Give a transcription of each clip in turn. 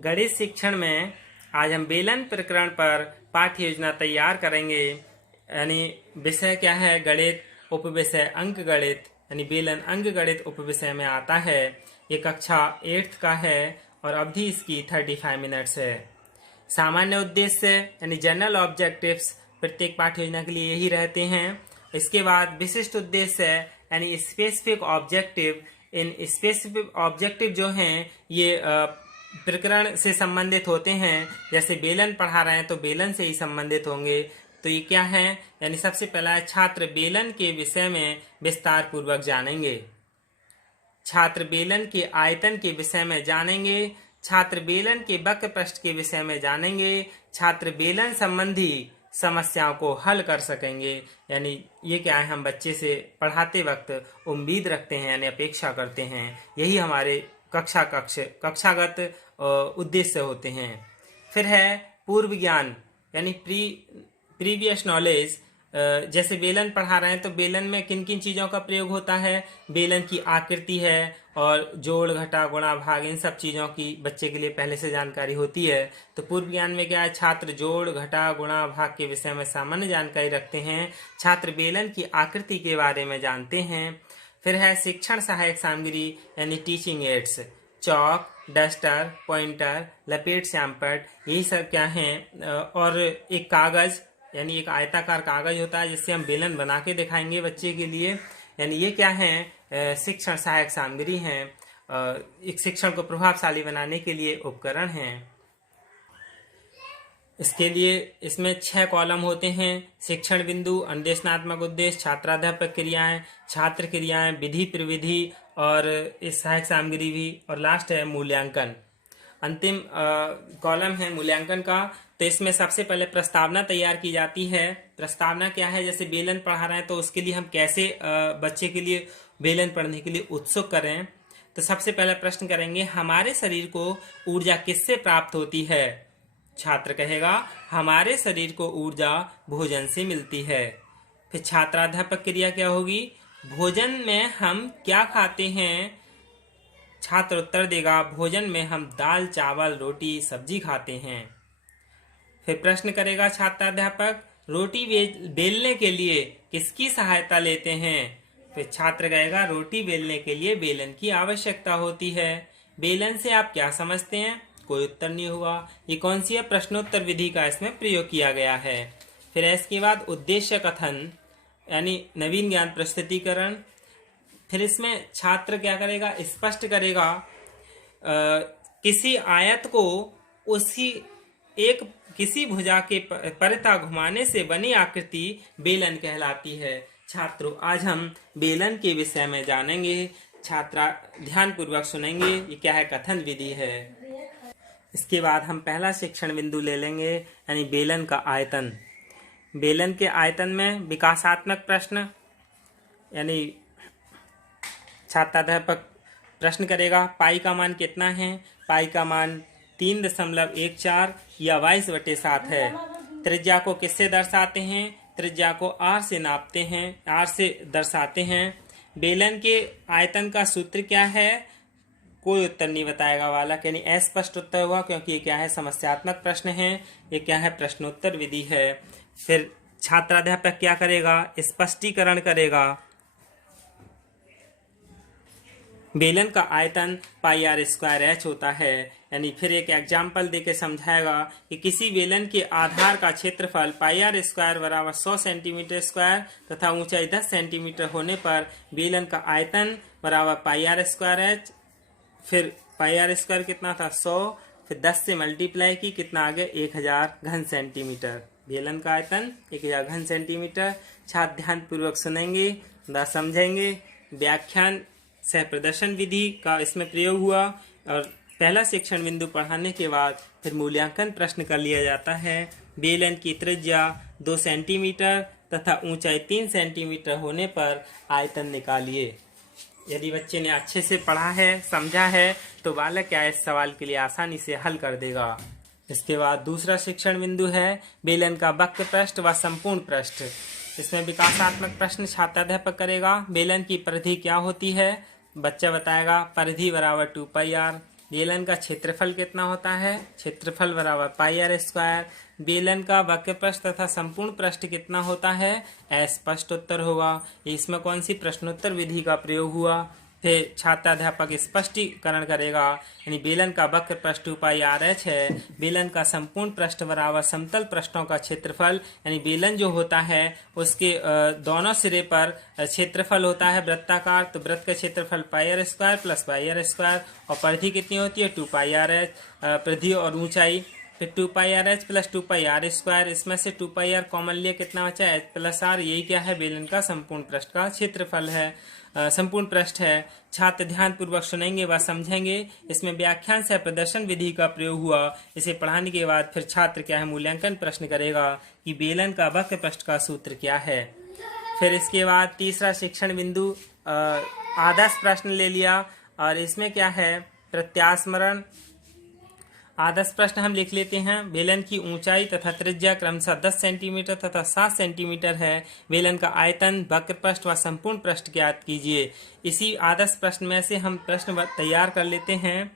गणित शिक्षण में आज हम बेलन प्रकरण पर पाठ्य योजना तैयार करेंगे। यानी विषय क्या है? गणित, उपविषय अंक गणित, यानी बेलन अंक गणित उपविषय में आता है। ये कक्षा 8th का है और अवधि इसकी 35 मिनट्स है। सामान्य उद्देश्य यानी जनरल ऑब्जेक्टिव्स प्रत्येक पाठ्य योजना के लिए यही रहते हैं। इसके बाद विशिष्ट उद्देश्य यानी specific objective. In specific objective जो हैं ये प्रकरण से संबंधित होते हैं। जैसे बेलन पढ़ा रहे हैं तो बेलन से ही संबंधित होंगे। तो ये क्या है? यानी सबसे पहला है छात्र बेलन के विषय में विस्तार पूर्वक जानेंगे। छात्र बेलन के आयतन के विषय में जानेंगे। छात्र बेलन के वक्र पृष्ठ के विषय में जानेंगे। छात्र बेलन संबंधी समस्याओं को हल कर सकेंगे। यानी ये क्या है, हम बच्चे से पढ़ाते वक्त उम्मीद रखते हैं यानी अपेक्षा करते हैं। यही हमारे कक्षागत उद्देश्य होते हैं। फिर है पूर्व ज्ञान यानी प्रीवियस नॉलेज। जैसे बेलन पढ़ा रहे हैं तो बेलन में किन किन चीज़ों का प्रयोग होता है? बेलन की आकृति है और जोड़, घटा, गुणा, भाग, इन सब चीज़ों की बच्चे के लिए पहले से जानकारी होती है। तो पूर्व ज्ञान में क्या है? छात्र जोड़, घटा, गुणा, भाग के विषय में सामान्य जानकारी रखते हैं। छात्र बेलन की आकृति के बारे में जानते हैं। फिर है शिक्षण सहायक सामग्री यानी टीचिंग एड्स। चौक, डस्टर, पॉइंटर, लपेट श्यामपट्ट, यही सब क्या हैं। और एक कागज यानी एक आयताकार कागज होता है जिससे हम बेलन बना के दिखाएंगे बच्चे के लिए। यानी ये क्या है? शिक्षण सहायक सामग्री हैं। एक शिक्षण को प्रभावशाली बनाने के लिए उपकरण हैं। इसके लिए इसमें 6 कॉलम होते हैं। शिक्षण बिंदु, अनुदेशनात्मक उद्देश्य, छात्राध्यापक क्रियाएं, छात्र क्रियाएं, विधि प्रविधि और इस सहायक सामग्री भी, और लास्ट है मूल्यांकन। अंतिम कॉलम है मूल्यांकन का। तो इसमें सबसे पहले प्रस्तावना तैयार की जाती है। प्रस्तावना क्या है? जैसे बेलन पढ़ा रहे हैं तो उसके लिए हम कैसे बच्चे के लिए बेलन पढ़ने के लिए उत्सुक करें। तो सबसे पहले प्रश्न करेंगे, हमारे शरीर को ऊर्जा किससे प्राप्त होती है? छात्र कहेगा हमारे शरीर को ऊर्जा भोजन से मिलती है। फिर छात्राध्यापक क्रिया क्या होगी? भोजन में हम क्या खाते हैं? छात्र उत्तर देगा भोजन में हम दाल, चावल, रोटी, सब्जी खाते हैं। फिर प्रश्न करेगा छात्राध्यापक, रोटी बेलने के लिए किसकी सहायता लेते हैं? फिर छात्र कहेगा रोटी बेलने के लिए बेलन की आवश्यकता होती है। बेलन से आप क्या समझते हैं? कोई उत्तर नहीं हुआ। ये कौन सी है? प्रश्नोत्तर विधि का इसमें प्रयोग किया गया है। फिर इसके बाद उद्देश्य कथन यानी नवीन ज्ञान प्रस्तुतिकरण। फिर इसमें छात्र क्या करेगा? स्पष्ट करेगा किसी आयत को किसी भुजा के परिता घुमाने से बनी आकृति बेलन कहलाती है। छात्रों, आज हम बेलन के विषय में जानेंगे। छात्रा ध्यान पूर्वक सुनेंगे। ये क्या है? कथन विधि है। इसके बाद हम पहला शिक्षण बिंदु ले लेंगे यानी बेलन का आयतन। बेलन के आयतन में विकासात्मक प्रश्न यानी छात्राध्यापक प्रश्न करेगा पाई का मान कितना है? पाई का मान 3.14 या 22/7 है। त्रिज्या को किससे दर्शाते हैं? त्रिज्या को r से नापते हैं, r से दर्शाते हैं। बेलन के आयतन का सूत्र क्या है? कोई उत्तर नहीं बताएगा बालक, यानी अस्पष्ट उत्तर हुआ क्योंकि ये क्या है? समस्यात्मक प्रश्न है। ये क्या है? प्रश्नोत्तर विधि है। फिर छात्राध्यापक क्या करेगा? स्पष्टीकरण करेगा। बेलन का आयतन πr² होता है। यानी फिर एक एग्जाम्पल देके समझाएगा कि किसी बेलन के आधार का क्षेत्रफल πr² बराबर 100 सेंटीमीटर स्क्वायर तथा ऊंचाई 10 सेंटीमीटर होने पर बेलन का आयतन बराबर πr²h। फिर πr² कितना था? 100। फिर 10 से मल्टीप्लाई की, कितना आ गया? 1000 घन सेंटीमीटर। बेलन का आयतन 1000 घन सेंटीमीटर। छात्र ध्यान पूर्वक सुनेंगे, समझेंगे। व्याख्यान सह प्रदर्शन विधि का इसमें प्रयोग हुआ और पहला शिक्षण बिंदु पढ़ाने के बाद फिर मूल्यांकन प्रश्न कर लिया जाता है। बेलन की त्रिज्या 2 सेंटीमीटर तथा ऊंचाई 3 सेंटीमीटर होने पर आयतन निकालिए। यदि बच्चे ने अच्छे से पढ़ा है, समझा है, तो बालक क्या इस सवाल के लिए आसानी से हल कर देगा। इसके बाद दूसरा शिक्षण बिंदु है बेलन का वक्र पृष्ठ व संपूर्ण पृष्ठ। इसमें विकासात्मक प्रश्न छात्राध्यापक करेगा। बेलन की परिधि क्या होती है? बच्चा बताएगा परिधि बराबर 2πr। बेलन का क्षेत्रफल कितना होता है, क्षेत्रफल बराबर पाई आर स्क्वायर। बेलन का वक्र पृष्ठ तथा संपूर्ण पृष्ठ कितना होता है, स्पष्ट उत्तर होगा। इसमें कौन सी प्रश्नोत्तर विधि का प्रयोग हुआ। फिर छात्राध्यापक स्पष्टीकरण करेगा, यानी बेलन का वक्र पृष्ठ 2 पाई आर एच है। बेलन का संपूर्ण पृष्ठ बराबर समतल पृष्ठों का क्षेत्रफल, यानी बेलन जो होता है उसके दोनों सिरे पर क्षेत्रफल होता है वृत्ताकार, तो वृत्त का क्षेत्रफल pi r square plus pi r square, और परिधि कितनी होती है 2 पाई आर एच। परिधि और ऊंचाई फिर 2 pi r h plus 2 pi r square, इसमें से 2 पाई आर कॉमन लिए कितना बचा एच प्लस आर। यही क्या है, बेलन का संपूर्ण पृष्ठ का क्षेत्रफल है, संपूर्ण पृष्ठ है। छात्र ध्यान पूर्वक सुनेंगे व समझेंगे। इसमें व्याख्यान से प्रदर्शन विधि का प्रयोग हुआ। इसे पढ़ाने के बाद फिर छात्र क्या है, मूल्यांकन प्रश्न करेगा कि बेलन का वक्र पृष्ठ का सूत्र क्या है। फिर इसके बाद तीसरा शिक्षण बिंदु आदर्श प्रश्न ले लिया, और इसमें क्या है, प्रत्यास्मरण। आदर्श प्रश्न हम लिख लेते हैं। बेलन की ऊंचाई तथा त्रिज्या क्रमशः 10 सेंटीमीटर तथा 7 सेंटीमीटर है। बेलन का आयतन, वक्र पृष्ठ व संपूर्ण पृष्ठ ज्ञात कीजिए। इसी आदर्श प्रश्न में से हम प्रश्न तैयार कर लेते हैं,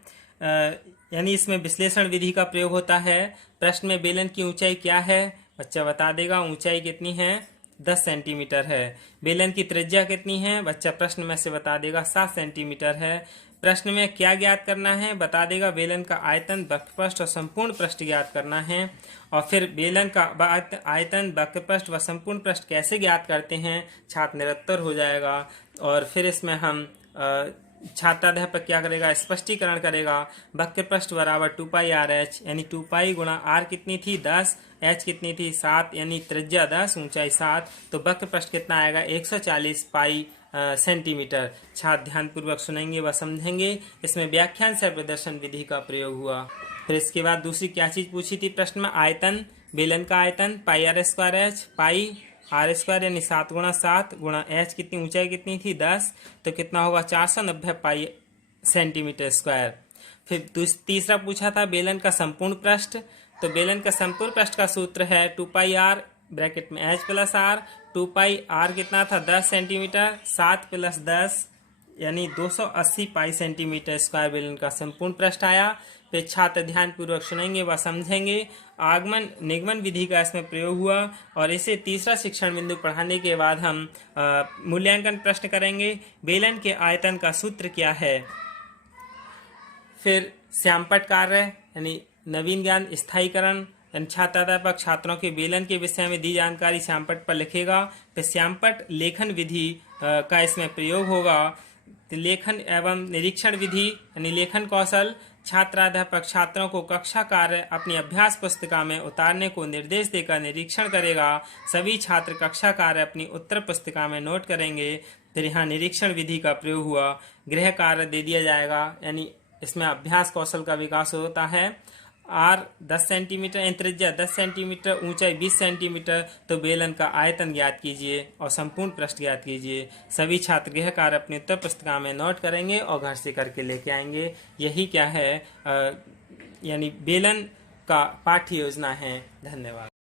यानी इसमें विश्लेषण विधि का प्रयोग होता है। प्रश्न में बेलन की ऊंचाई क्या है, बच्चा बता देगा। ऊंचाई कितनी है, 10 सेंटीमीटर है। बेलन की त्रिज्या कितनी है, बच्चा प्रश्न में से बता देगा 7 सेंटीमीटर है। प्रश्न में क्या ज्ञात करना है, बता देगा। बेलन का आयतन, वक्र पृष्ठ और संपूर्ण पृष्ठ ज्ञात करना है। और फिर बेलन का आयतन, वक्र पृष्ठ व संपूर्ण पृष्ठ कैसे ज्ञात करते हैं, छात्र निरत्तर हो जाएगा। और फिर इसमें हम छात्राध्यापक क्या करेगा, स्पष्टीकरण करेगा। वक्र पृष्ठ बराबर 2 पाई आर एच, यानी 2 पाई गुणा आर कितनी थी 10, एच कितनी थी 7, यानी त्रिज्या 10 ऊंचाई 7, तो वक्र पृष्ठ कितना आएगा 140 पाई सेंटीमीटर। छात्र ध्यान पूर्वक सुनेंगे व समझेंगे। इसमें व्याख्यान से प्रदर्शन विधि का प्रयोग हुआ। फिर इसके बाद दूसरी क्या चीज पूछी थी प्रश्न में, आयतन। बेलन का आयतन pi r square h, pi r square यानी 7 गुणा 7 गुणा एच कितनी, ऊंचाई कितनी थी 10, तो कितना होगा 490 पाई सेंटीमीटर स्क्वायर। फिर तीसरा पूछा था बेलन का संपूर्ण पृष्ठ, तो बेलन का संपूर्ण पृष्ठ का सूत्र है 2 पाई आर ब्रैकेट में H plus R. 2 pi R कितना था 10 सेंटीमीटर, 7 प्लस 10 यानी 280 पाई सेंटीमीटर स्क्वायर बेलन का संपूर्ण पृष्ठ आया। फिर छात्र ध्यान पूर्वक सुनेंगे व समझेंगे। आगमन निगमन विधि का इसमें प्रयोग हुआ, और इसे तीसरा शिक्षण बिंदु पढ़ाने के बाद हम मूल्यांकन प्रश्न करेंगे। बेलन के आयतन का सूत्र क्या है। फिर श्यामपट्ट कार्य यानी नवीन ज्ञान स्थायीकरण, छात्राध्यापक छात्रों के बेलन के विषय में दी जानकारी श्यामपट्ट पर लिखेगा। फिर श्यामपट्ट लेखन विधि का इसमें प्रयोग होगा। लेखन एवं निरीक्षण विधि यानी लेखन कौशल, छात्राध्यापक छात्रों को कक्षा कार्य अपनी अभ्यास पुस्तिका में उतारने को निर्देश देकर निरीक्षण करेगा। सभी छात्र कक्षा कार्य अपनी उत्तर पुस्तिका में नोट करेंगे। फिर यहाँ निरीक्षण विधि का प्रयोग हुआ। गृह कार्य दे दिया जाएगा, यानी इसमें अभ्यास कौशल का विकास होता है। आर 10 सेंटीमीटर, त्रिज्या 10 सेंटीमीटर, ऊंचाई 20 सेंटीमीटर, तो बेलन का आयतन ज्ञात कीजिए और संपूर्ण पृष्ठ ज्ञात कीजिए। सभी छात्र गृह कार्य अपनी उत्तर पुस्तिका में नोट करेंगे और घर से करके लेके आएंगे। यही क्या है, यानी बेलन का पाठ्य योजना है। धन्यवाद।